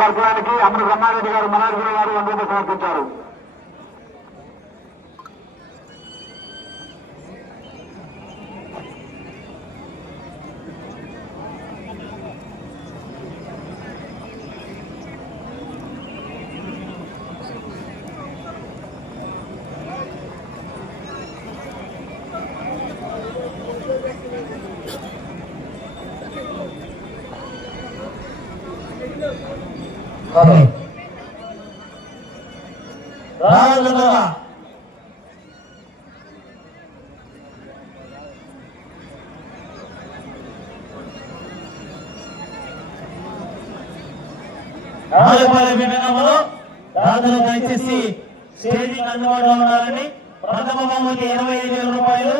కార్యక్రమానికి అమర బ్రహ్మారెడ్డి గారు మనార్జున గారు వందలు సమర్పించారు. రాజపాలెం విభాగంలో దాదాపు దయచేసి స్టేజింగ్ అందుబాటులో ఉండాలని ప్రథమ బహుమతి ఇరవై ఐదు వేల రూపాయలు.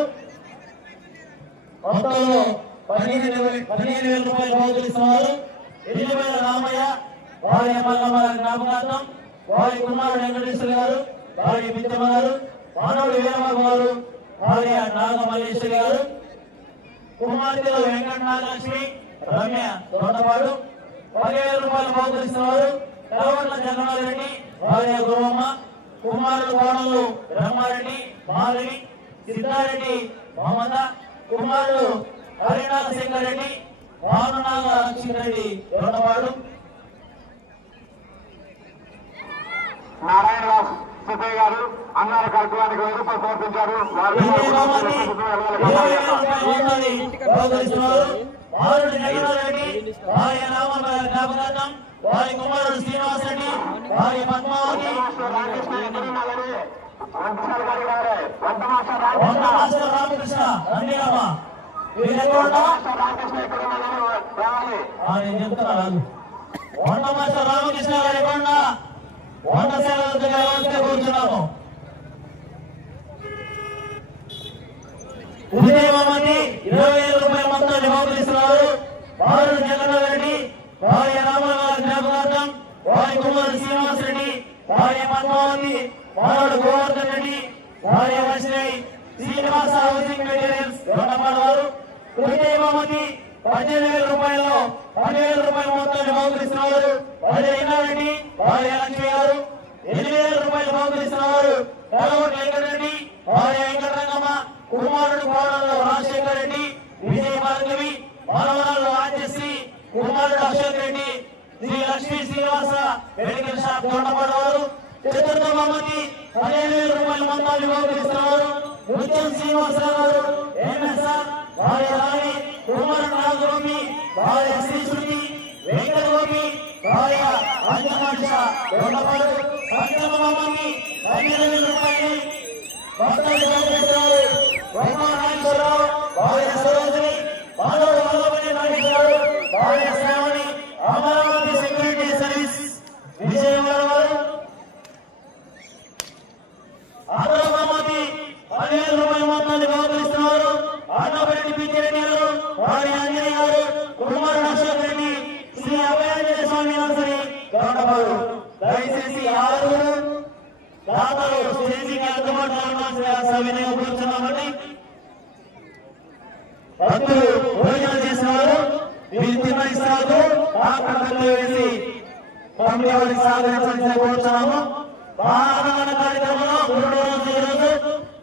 మొత్తంలో పదిహేను వేల పదిహేను వేల రూపాయలు బహుకరిస్తున్నారు ఎల్లివేల రామయ్య వారి మల్లమ్మ జ్ఞాపకార్థం వారి కుమారుడు వెంకటేశ్వర గారు వారి మిత్రమ గారు మానవుడు వీరబాబు గారు వారి నాగమల్లేశ్వరి గారు కుమార్తెలు వెంకట నాగలక్ష్మి రమ్య తోటపాడు. పదివేల రూపాయలు బహుకరిస్తున్నారు కలవట్ల జగన్నాథరెడ్డి భార్య గురువమ్మ కుమారుడు కోడలు బ్రహ్మారెడ్డి మాలిని సిద్ధారెడ్డి మమత కుమారుడు హరినాథ శంకర్ రెడ్డి వామనాగ లక్ష్మీరెడ్డి తోటపాడు నారాయణరావు సుబ్బయ్య గారు అన్నార కార్యక్రమానికి వెయ్యి రూపాయలు సమర్పించారు ఆరు ఇరవై బహుమతి రామ వేల జ్ఞాపకార్థం వారి కుమారుడు శ్రీనివాస్ రెడ్డి వారి పద్మావతి రామకృష్ణ వంద రామకృష్ణ మాస్టర్ రామకృష్ణ రండి రామ మీరు మాస్టర్ రామకృష్ణ కూర్చున్నాము. ఇరవై వేల రూపాయల మొత్తాన్ని బహుకరిస్తున్నారు వారు జగన్నాథ్ రెడ్డి వారి రామగారి జ్ఞాపకార్థం వారి కుమారు శ్రీనివాస్ రెడ్డి వారి పద్మావతి వారు గోవర్ధన్ రెడ్డి వారి వైష్ణవి శ్రీనివాస హౌసింగ్ మెటీరియల్స్ దొండపాడు వారు ఉదయమని పద్దెనిమిది వేల రూపాయలు పదివేల రూపాయల మొత్తాన్ని బహుకరిస్తున్నారు వారి రెడ్డి వారి లక్ష్మి గారు ఎనిమిది వేల రూపాయలు బహుకరిస్తున్నారు కలవటి వెంకటరెడ్డి వారి వెంకటరంగమ్మ కుమారుడు కోడల్లో రాజశేఖర్ రెడ్డి విజయ భార్గవి మనవరాలు కుమారుడు అశోక్ రెడ్డి శ్రీ లక్ష్మీ శ్రీనివాస మెడికల్ షాప్ తోటపడవారు చతుర్థ బహుమతి పదిహేను వేల రూపాయల మొత్తాన్ని బహుకరిస్తున్నారు. ముత్యం శ్రీనివాసరావు గారు ఎంఎస్ఆర్ భార్య రాణి కుమారుడు నాగోపి భార్య శ్రీ వెంకట గోపి భార్య అంజమాష తోటపాడు పంచమ బహుమతి పదిహేను వేల రూపాయలు మొత్తాన్ని వెంకటేశ్వరరావు వైమానాశ్వరరావు భార్య సరోజిని మాధవ వల్లభని నాగేశ్వరరావు భార్య శ్రావణి అమరావతి సెక్యూరిటీ సర్వీస్ విజయవాడ వారు ఆంధ్రబాబతి పదివేల రూపాయల మొత్తాన్ని బహుకరిస్తున్నారు ఆంధ్రపరెడ్డి పిచ్చిరెడ్డి గారు వారి ఆంజనేయ గారు కుమారుడు అశోక్ రెడ్డి శ్రీ అభయాంజనేయ స్వామి నర్సరీ గౌడబాబు దయచేసి ఆరుగురు దాతలు స్టేజింగ్ అందుబాటులో ఉండాల్సిన సవినయం కూర్చున్నామండి భక్తులు భోజనం చేసినారు మీరు తిన్న ఇస్తారు ఆకలి వేసి తొమ్మిది వారికి సహకరించాల్సిన కోరుతున్నాము మా అన్నదాన కార్యక్రమంలో మూడో రోజు ఈ రోజు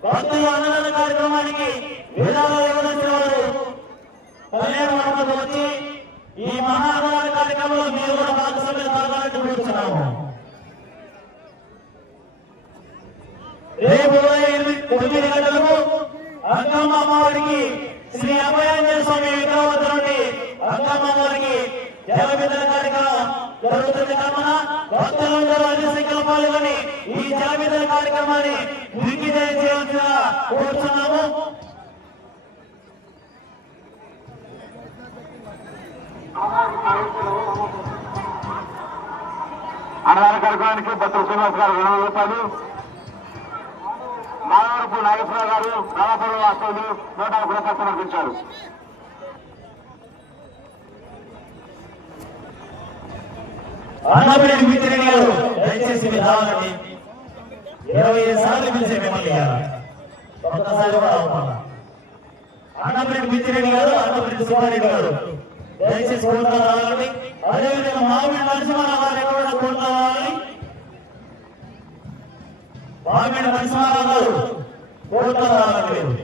భక్తులు అన్నదాన కార్యక్రమానికి విధాలు ఇవ్వవలసిన వారు పదిహేను మండపం వచ్చి ఈ మహా అన్నదాన కార్యక్రమంలో మీరు కూడా భాగస్వామ్యం కావాలని కోరుతున్నాము రేపు ఉదయం ఎనిమిది తొమ్మిది గంటలకు అంగమ్మ అమ్మవారికి శ్రీ అభయాంజన స్వామి విగ్రహం నుండి అంగమ్మ అమ్మవారికి జల కార్యక్రమం జరుగుతుంది కావున భక్తులందరూ అన్ని సంఖ్యలో పాల్గొని ఈ జల కార్యక్రమాన్ని దిగ్విజయం చేయవలసిన కోరుతున్నాము అన్నదాన కార్యక్రమానికి బత్తల శ్రీనివాస్ గారు రెండు రూపాయలు మాధవరపు నాగేశ్వరరావు గారు రామాపురం వాస్తవులు నూట యాభై సమర్పించారు అన్నపల్లి మిత్రుని గారు దయచేసి మీరు రావాలండి. ఇరవై ఐదు సార్లు పిలిచే మిమ్మల్ని ఇవాళ. ఒక్కసారి కూడా అవ్వాలి అన్నపల్లి మిత్రుని గారు అన్నపల్లి సుబ్బారెడ్డి గారు దయచేసి కూడా రావాలండి. అదేవిధంగా మామిడి నరసింహారావు గారు ఎక్కడ పార్లమెంట్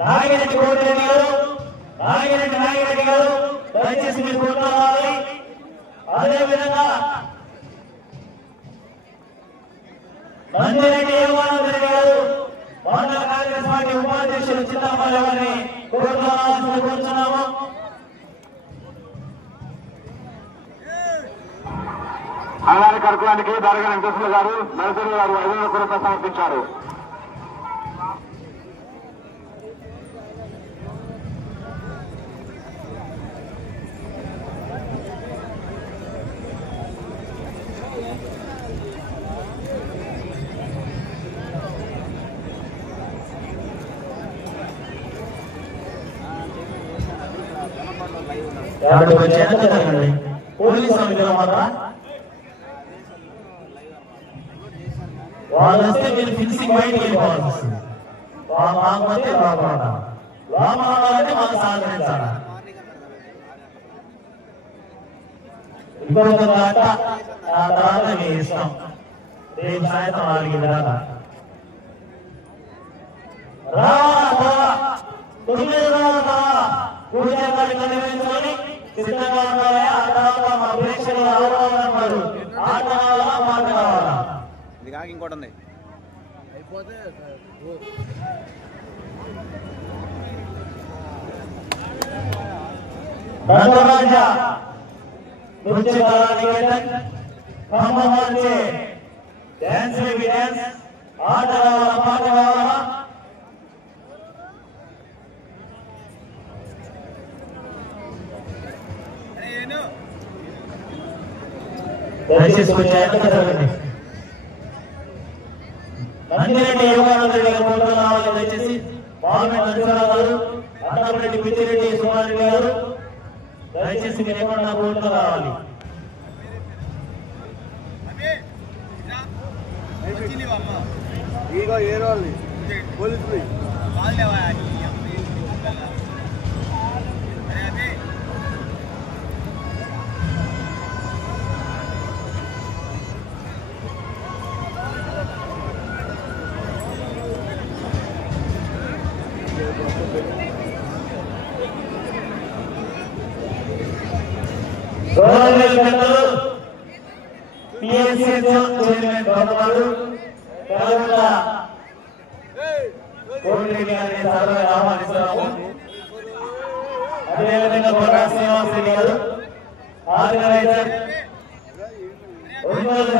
నాగిరెడ్డి కోటిరెడ్డి గారు నాగిరెడ్డి నాగిరెడ్డి గారు దయచేసి మీరు కోర్టులో అదే విధంగా నందిరెడ్డి యోగానందరెడ్డి గారు మండల కాంగ్రెస్ పార్టీ ఉపాధ్యక్షులు చింతమల్లి గారిని కోర్టులో కోరుతున్నాము అలాగే కార్యక్రమానికి దారిగా వెంకటేశ్వర గారు నరసరి గారు ఐదు కూడా సమర్పించారు. జరగండి పోలీసు వాళ్ళు మాత్రం వాళ్ళు వస్తే మీరు ఫినిషింగ్ బయటికి వెళ్ళిపోవాల్సి వస్తుంది వాళ్ళు మాకపోతే లోపల లోపల ఉండాలంటే మాకు సహకరించాలి? ఇంకొక గంట ఆ తర్వాత మీ ఇష్టం. రేపు సాయంత్రం నాలుగు తర్వాత సిద్ధంగా ఉండాలి. ఆ తర్వాత మా ప్రేక్షకులు ఆడవాలన్నారు ఆట కావాలా మాట కావాలా కాక ఇంకోటి ఉంది. రంగరాజ నృత్య డ్యాన్స్ బేబీ డ్యాన్స్ ఆట కావాలా పాట కావాలా దయచేసి కొంచెం వెనక జరగండి నందిరెడ్డి యోగానంద రెడ్డి గారు రావాలి దయచేసి పార్లమెంట్ నరసింహరావు గారు అన్నపరెడ్డి పిచ్చిరెడ్డి సుమారెడ్డి గారు దయచేసి మీరు ఏమన్నా ముందుకు రావాలి. ఇగో ఏ రోజు పోలీసులు గవర్నమెంట్ పెద్దలు పిఎస్సీ చైర్మన్ గవర్నర్ కోటిరెడ్డి గారిని సాధారణ ఆహ్వానిస్తున్నాము. అదేవిధంగా బొర్రా శ్రీనివాస్ గారు ఆర్గనైజర్ ఒంగోలు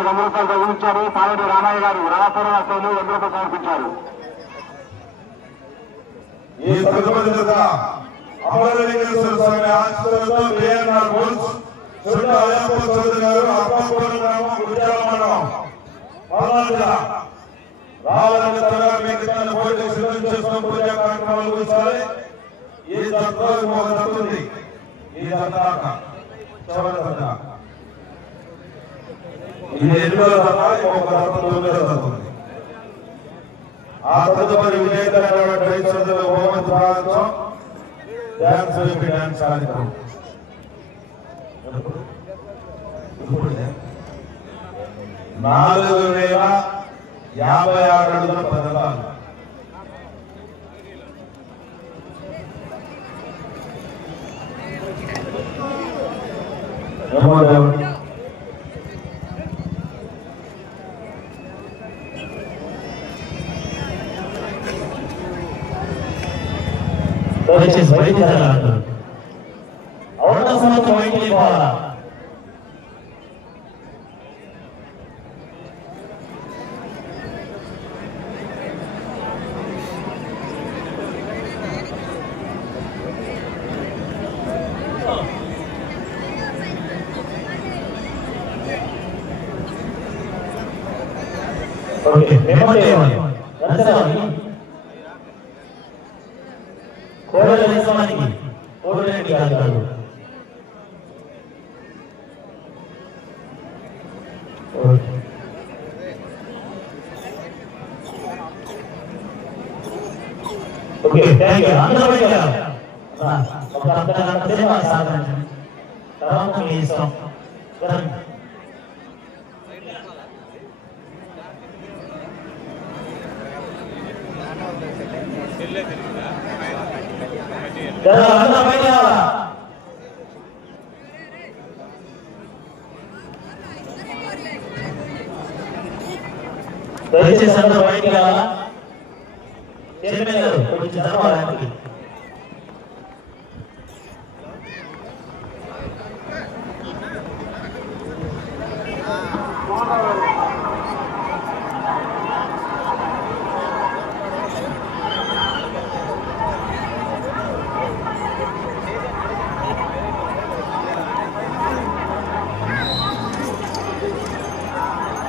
అన్నదాన కార్యక్రమం వంద రూపాయలు తగ్గించారు రామయ్య గారు రామపురం అసలు వంద రూపాయలు సమర్పించారు. ఈ ప్రతిబద్ధత అమరలింగేశ్వర స్వామి అయ్యప్ప చౌదరి గారు అప్పాపురం గ్రామం మండలం రావాలని త్వరగా మీకు తన పోటీ సిద్ధం చేసుకుని పూజా కార్యక్రమాలు ఈ జత ఒక జత ఈ చివరి ఇది ఎనిమిదో జత ఒక జత తొమ్మిదో జత ఆ తదుపరి విజేతమైనటువంటి బహుమతి డ్యాన్స్ డ్యాన్స్ కార్యక్రమం. నాలుగు వేల యాభై ఆరు అడుగుల పదనాలు ఏమో దేవుడు దయచేసి బయటికి జరగాలి అవడం సమస్య బయటికి పోవాలా ఓకే మెమరీ ఇవ్వండి నరసింహని కోడల నిజమానికి కోడిరెడ్డి గారు గారు ఓకే. ఓకే థ్యాంక్ యూ అందరూ ఒక అర్ధ గంట తర్వాత మీ ఇష్టం. అందరూ? దయచేసి అందరూ బయటికి రావాలా? చైర్మన్ గారు కొంచెం జరగాలి ఆయనకి.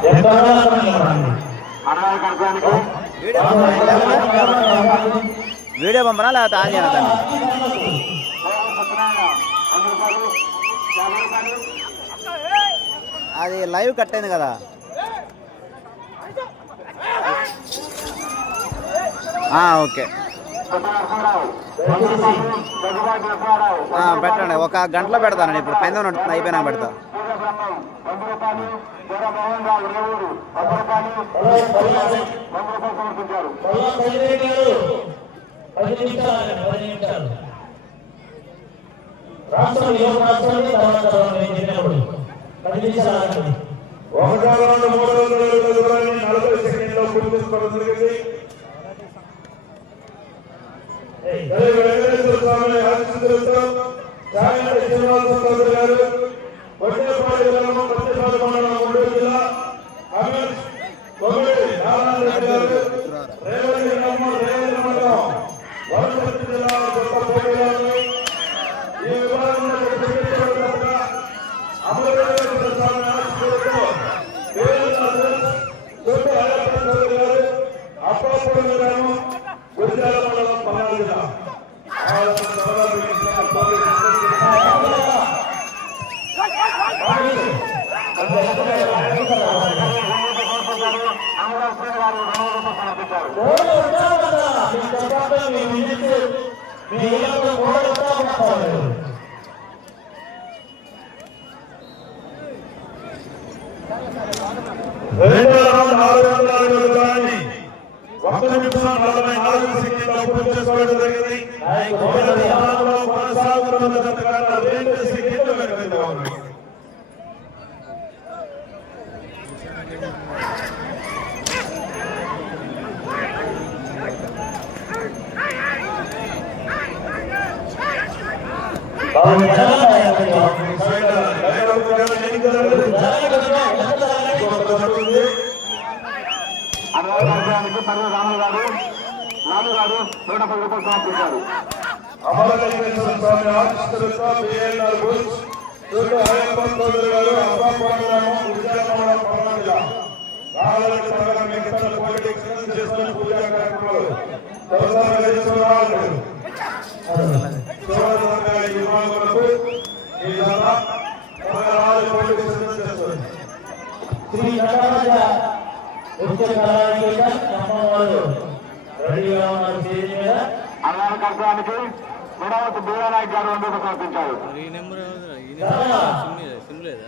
ఎక్కడ రండి. అన్నగారి కార్యక్రమానికి వీడియో పంపనా లేకపోతే ఆన్ చేయనా దాన్ని అది లైవ్ కట్ అయింది కదా. ఓకే. పెట్టండి. ఒక గంటలో పెడతానండి ఇప్పుడు. పైన అయిపోయినా పెడతా. రూపాయలు పది నిమిషాలు పది నిమిషాలు. రాష్ట్రం యువ రాష్ట్రాన్ని తర్వాత చెప్పినప్పుడు పది నిమిషాలు ఒకటో రౌండ్ మూడు వందల దూరాన్ని నలభై సెకండ్లో పూర్తి చేసుకోవడం జరిగింది. ఏయ్, శ్రీ వెంకటేశ్వర స్వామి ఆశీస్సులతో చాగంటి శ్రీనివాస చౌదరి గారు వడ్డేపాడి గ్రామం పత్తిపాడు మండలం గుంటూరు జిల్లా అమీర్ వందల రూపాయలు సమర్పించారు కోడి ఉంటావు కదా, మీ చెప్పాలి, మీ విజిట్, మీ ఇళ్ళలో కోడి ఉంటావు కదా. రెండో రౌండ్ ఆరు వందల అరవై దూరాన్ని ఒక్క నిమిషం నలభై నాలుగు సెకండ్లో పూర్తి చేసుకోవడం జరిగింది మొదటి స్థానంలో కొనసాగుతున్న జత కన్నా రెండు సెకండ్లు వెనుకంజ ఉన్నాయి బాబు, జరగాలి, జరగాలి. అన్నగారి కార్యక్రమానికి పర్వ రాములు గారు రాము గారు నూట పది రూపాయలు సమర్పించారు అమరలింగేశ్వర స్వామి ఆశీస్సులతో బిఎన్ఆర్ బుల్స్ చుట్టూ అయ్యప్ప చౌదరి గారు అబ్బాపురం గ్రామం గురిజాల మండలం పల్నాడు జిల్లా రావాలని త్వరగా మిగతా పోటీ చేసుకుని పూజా కార్యక్రమాలు ఈ త్వరగా పోటీ శ్రీ నటరాజ రెడీగా ఉన్నారు స్టేజ్ మీద. గారు సమర్పించారు. నెంబర్. సిమ్ లేదా?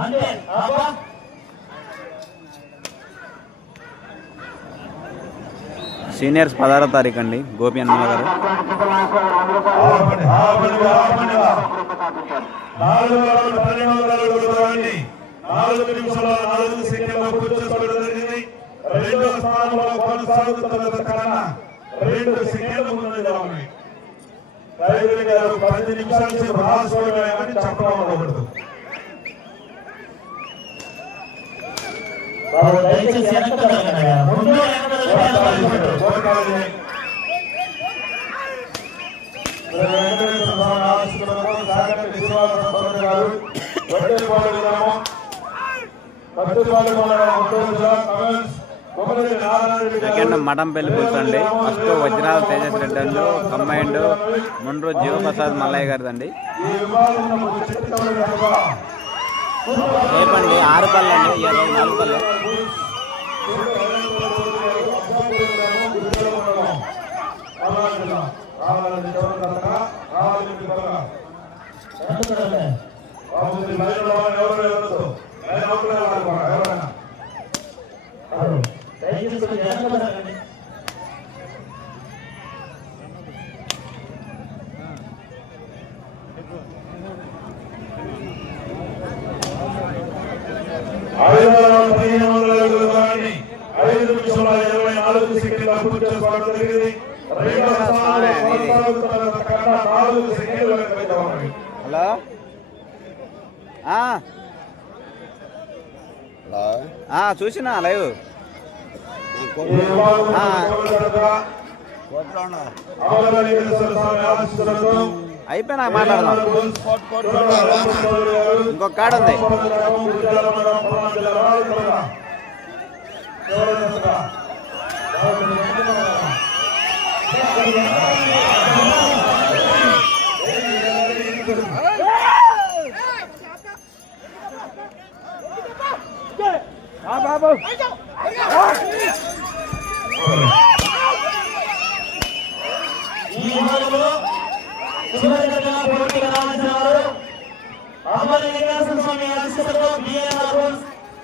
అది అబ్బా సీనియర్స్ పదహారో తారీఖు అండి గోపి అన్నమ్మ గారు ఆపండి. నాలుగు రెడ్డి గారు second Mathampalli first Vajrala Tejas Reddy and combined Mundru Jeevaprasad Mallaiah గారిది రేపండి ఆరు పళ్ళు అండి. ఇరవై నాలుగు పళ్ళు రావాలని చదువుతారా రావాలని త్వరగా వెనక్కి తగ్గండి. బాబుజీ లైన్లో ఎవరు ఎవరు లైన్ అవుట్లే వాడుకోండి ఎవరైనా బాబు, దయచేసి కొంచెం వెనక్కి తగ్గండి. ఐదు వందల పదిహేను వందల అడుగుల దూరాన్ని ఐదు నిమిషముల ఇరవై నాలుగు సెకండ్ల పూర్తి చేసుకోవడం జరిగింది రెండవ స్థానంలో కొనసాగుతున్న కన్నా నాలుగు సెకండ్ల వెనుక ఉన్నవి. హలో ఆ. ఆ, చూసినా లైవ్. అయిపోయినా మాట్లాడదాం. ఇంకొక కాడ ఉంది. ఈ విభాగంలో చివరి దశలో పోటీకి రావాల్సిన వారు అమర వెంకటేశ్వర స్వామి ఆశీస్సులతో బిఎన్ఆర్ రూల్స్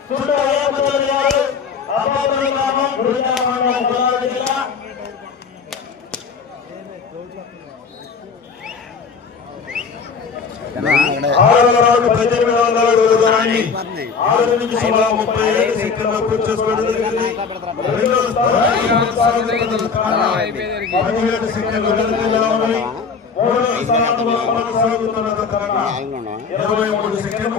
చుట్టూ అయ్యప్ప చౌదరి గారు అబ్బాపురం గ్రామం గురుజాల మండలం గోదావరి జిల్లా ఆరు వందల పద్దెనిమిది వందల అడుగుల దూరాన్ని ఆరు నిమిషముల ముప్పై ఐదు సెకండ్ల పూర్తి చేసుకోవడం జరిగింది. రెండో పదిహేడు సెకండ్లు వెనుకంజలో ఉన్నాయి. మూడో స్థానంలో కొనసాగుతున్న ఇరవై మూడు సెకండ్లు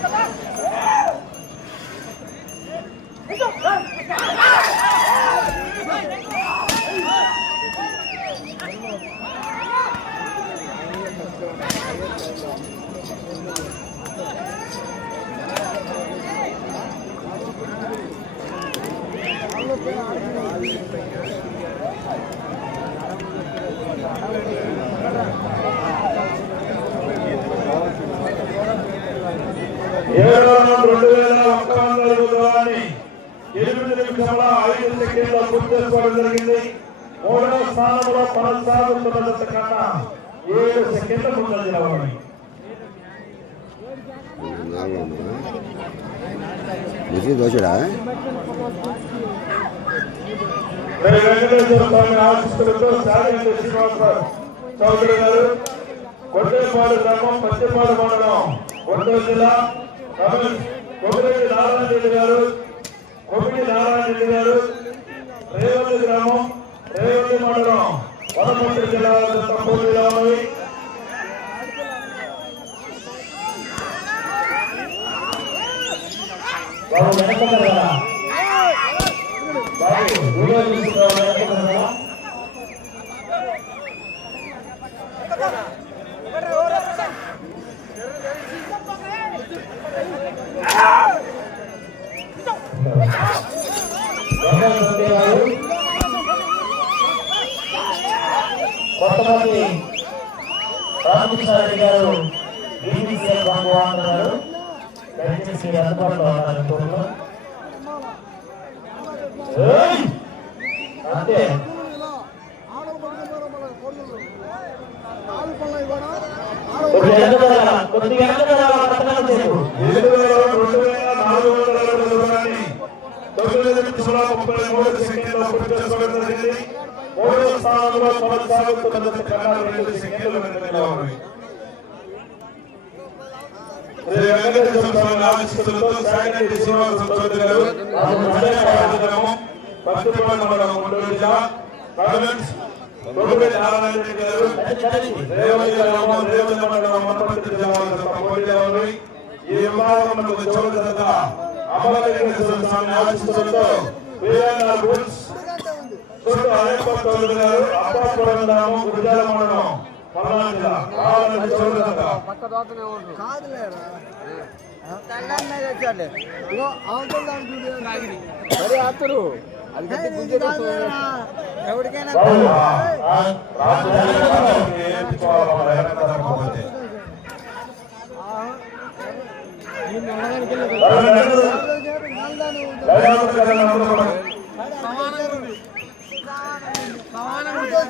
Come on. పూర్తి చేసుకోవడం జరిగింది. మూడవ స్థానంలో కొనసాగుతున్న కన్నా ఏడు సెకండ్ల ముందు నిలవాలి ముసి దోషడా శ్రీ వెంకటేశ్వర స్వామి ఆశిస్తులతో సాగించే శ్రీనివాసరావు చౌదరి గారు కొట్టేపాడు గ్రామం పత్తిపాడు మండలం గుంటూరు జిల్లా కొమ్మిరెడ్డి నారాయణ రెడ్డి గారు కొమ్మిడి నారాయణ రెడ్డి గారు రేవల్లి గ్రామం రేవల్లి మండలం వనపర్తి జిల్లా పోటీలో ఉన్నవి బాబు వెనక్కి కదా బాబు వీడియో తీసుకురావాలి వెనక్కి కదా వెంకట సంధ్య గారు కొంతమంది రామకృష్ణారెడ్డి గారు బీబీసీఎల్ భగవాన్ గారు దయచేసి అందుబాటులో ఉన్నారు అంతే. కొద్దిగా ఏడు వేల రెండు వేల నాలుగు వందల తొమ్మిది నిమిషాల ముప్పై మూడు సెకండ్ల పూర్తి చేసుకోవడం జరిగింది మూడో స్థానంలో కొనసాగుతున్న కన్నా రెండు సెకండ్లు వెనుకగా ఉన్నాయి. వెంకటేశ్వర స్వామి ఆశీస్సులతో సాగిరెడ్డి శ్రీనివాస చౌదరి గారు గ్రామం భక్తిపల్లి మండలం గుంటూరు జిల్లా నారాయణ రెడ్డి గారు మండలం జిల్లా ఈ విభాగంలో చివరిగా అమరలింగేశ్వర స్వామి ఆశీస్సులతో వీరన్న బుల్స్ చుట్టూ అయ్యప్ప చౌదరి గారు అప్పాపురం గ్రామం గురిజాల మండలం పల్నాడు జిల్లా రావాలని చివరిగా ఎవరికైనా ఏర్చుకోవాలి మన వెనక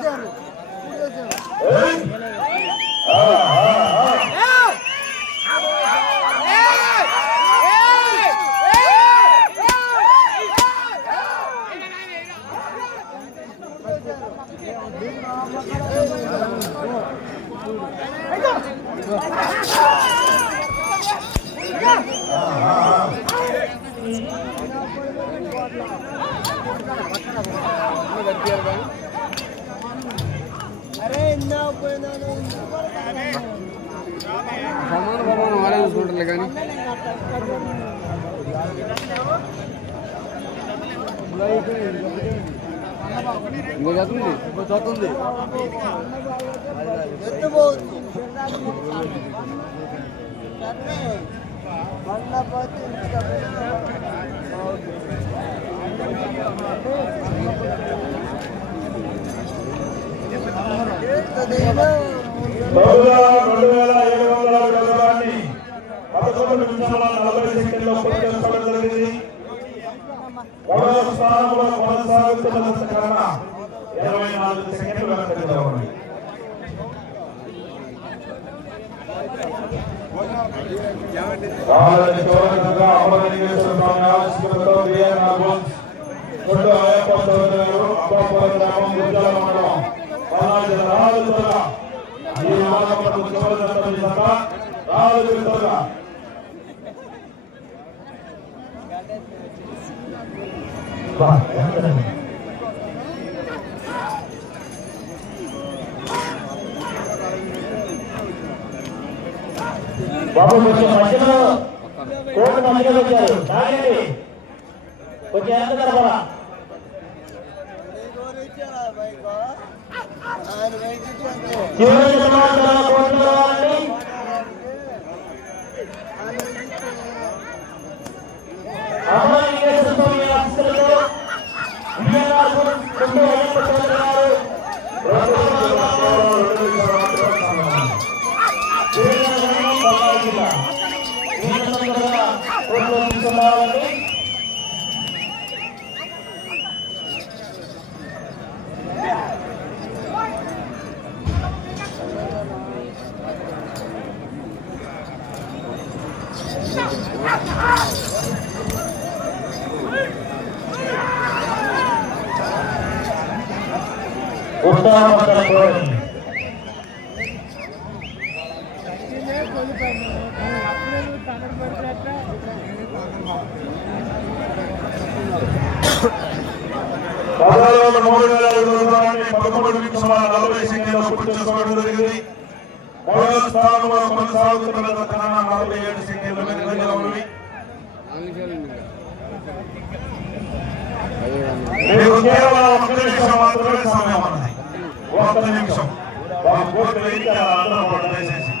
తగ్గకపోతే. దయచేసి కదండి అందరూ కూడా. ఏయ్! ఆ, ఆ, ఆ. అరే ఇందా పోయినాను సమాన సమానం వాళ్ళే చూసుకుంటారులే కానీ ఇంకో జత ఉంది ఇంకో జత ఉంది ఎత్తుపోవచ్చు బండ పోతే రెండు వేల ఏడు వందల అరవై పదకొండు నిమిషాల నలభై సెకండ్లో జరిగింది. స్థానంలో కొనసాగుతున్న కన్నా ఇరవై నాలుగు సెకండ్లు ఉన్నాయి నాగోన్స్ చుట్టూ అయ్యప్ప చౌదరి గారు అబ్బాపురం గ్రామం గుజ్జాల మండలం పల్నాడు జిల్లా రావాలి త్వరగా ఈ విభాగం పట్ల చివరి జత రావాలి త్వరగా బా, వెనకదండి. బాబు కొంచెం మధ్యలో కోర్టు మధ్యలో వచ్చారు తాగండి కొంచెం ఎంత తరపడా ఆయన మూడు వేల ఐదు వందల పదమూడు నిమిషాల నలభై సెకండ్ల పూర్తి చేసుకోవడం జరిగింది మూడవ స్థానంలో కొనసాగుతున్న కన్నా నలభై ఏడు సెకండ్ల వెనుకగా ఉంది మీకు కేవలం నిమిషం మాత్రమే సమయం ఉన్నది ఒక్క నిమిషం కోర్టు అందరూ దయచేసి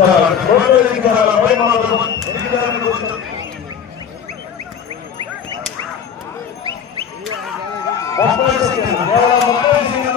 கொடுத்தார் கொடுத்தார் பயமானதும் முப்பது செகண்ட் முப்பது செகண்ட்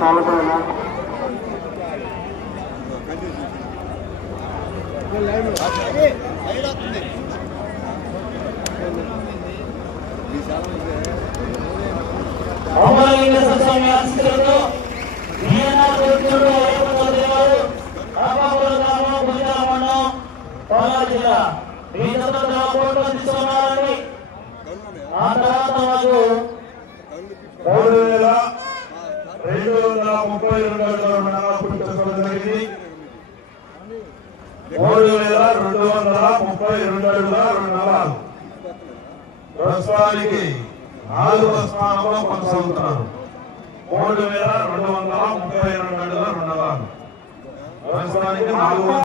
వెనక్కి జరగండి.